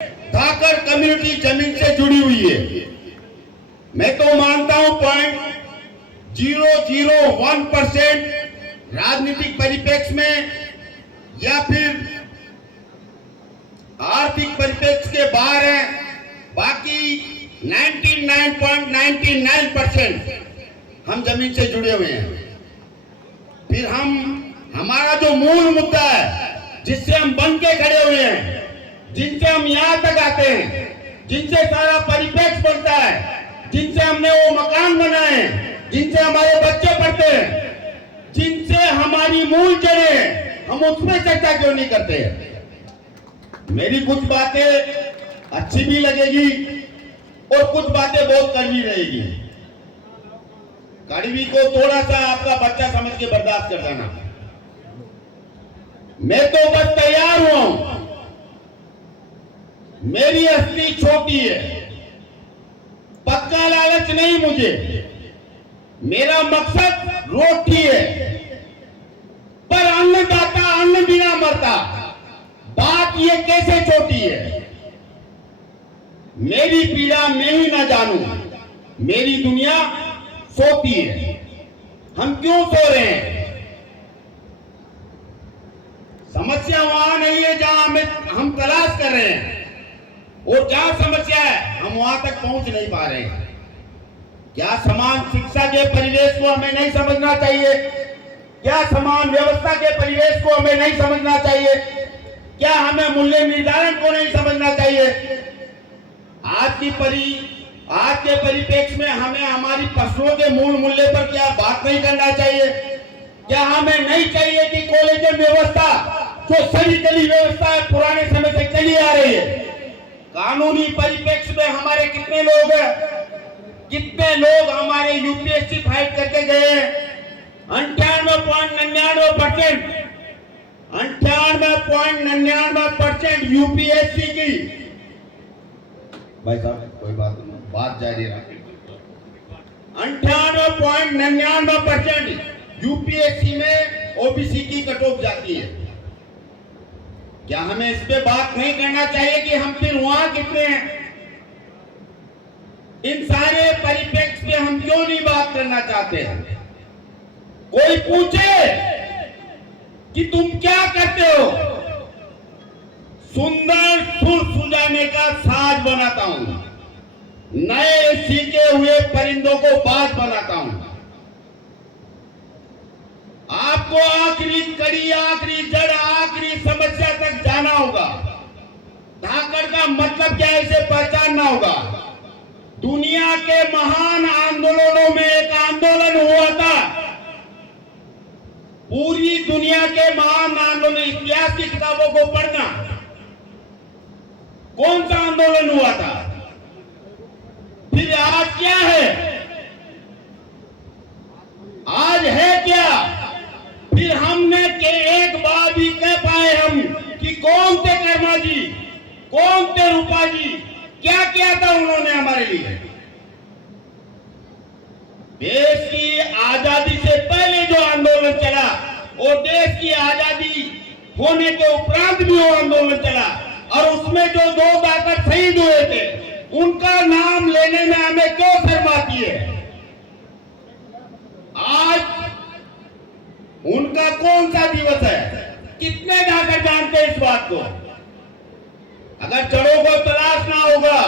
धाकड़ community जमीन से जुड़ी हुई है। मैं तो मानता हूं 0.001% राजनीतिक परिप्रेक्ष्य में या फिर आर्थिक परिप्रेक्ष्य के बाहर है, बाकी 99.99% हम जमीन से जुड़े हुए हैं। फिर हमारा जो मूल मुद्दा है, जिससे हम बन के खड़े हुए हैं, जिनसे हम यहां तक आते हैं, जिनसे सारा परिप्रेक्ष्य बनता है, जिनसे हमने वो मकान बनाए हैं, जिनसे हमारे बच्चे पढ़ते हैं, जिनसे हमारी मूल जड़ें हैं, हम उसमें चर्चा क्यों नहीं करते हैं? मेरी कुछ बातें अच्छी भी लगेगी और कुछ बातें बहुत कड़वी रहेगी। कड़वी को थोड़ा सा आपका बच्चा समझ के बर्दाश्त कर जाना। मैं तो बस तैयार हुआ हूं। मेरी हस्ती छोटी है, पद का लालच नहीं मुझे। मेरा मकसद रोटी है, पर अन्नदाता अन्न बिना मरता। बात ये कैसे छोटी है? मेरी पीड़ा मैं ही ना जानूं, मेरी दुनिया सोती है। हम क्यों सो रहे हैं? समस्या वहां नहीं है जहां हम तलाश कर रहे हैं, और जहां समस्या है हम वहां तक पहुंच नहीं पा रहे हैं। क्या समान शिक्षा के परिवेश को हमें नहीं समझना चाहिए? क्या समान व्यवस्था के परिवेश को हमें नहीं समझना चाहिए? क्या हमें मूल्य निर्धारण को नहीं समझना चाहिए? आज के परिप्रेक्ष्य में हमें हमारी फसलों के मूल मूल्य पर क्या बात नहीं करना चाहिए? क्या हमें नहीं चाहिए कि कॉलेजन व्यवस्था जो सभी चली व्यवस्था है, पुराने समय से चली आ रही है? कानूनी परिप्रेक्ष्य में हमारे कितने लोग हैं, कितने लोग हमारे यूपीएससी फाइट करके गए हैं? 98.99% यूपीएससी की। भाई साहब कोई बात जारी रखें। 98.99% यूपीएससी में ओबीसी की कट ऑफ जाती है। क्या हमें इस पे बात नहीं करना चाहिए कि हम फिर वहां कितने हैं? इन सारे परिप्रेक्ष्य पे हम क्यों नहीं बात करना चाहते हैं? कोई पूछे कि तुम क्या करते हो? सुंदर सुर सुझाने का साज बनाता हूं, नए सीखे हुए परिंदों को बाज बनाता हूं। आपको आखिरी कड़ी, आखिरी जड़, आखिरी समस्या तक जाना होगा। धाकड़ का मतलब क्या है इसे पहचानना होगा। दुनिया के महान आंदोलनों में एक आंदोलन हुआ था, पूरी दुनिया के महान आंदोलन, इतिहास की किताबों को पढ़ना। कौन सा आंदोलन हुआ था? फिर आज क्या है? आज है क्या? फिर हमने के एक बार भी कह पाए हम कि कौन थे कर्मा जी, कौन थे रूपा जी, क्या किया था उन्होंने हमारे लिए? देश की आजादी से पहले जो आंदोलन चला और देश की आजादी होने के उपरांत भी वो आंदोलन चला, और उसमें जो 2 धाकड़ शहीद हुए थे, उनका नाम लेने में हमें क्यों शर्म आती है? आज उनका कौन सा दिवस है? कितने धाकड़ जानते हैं इस बात को? अगर जड़ों को तलाशना होगा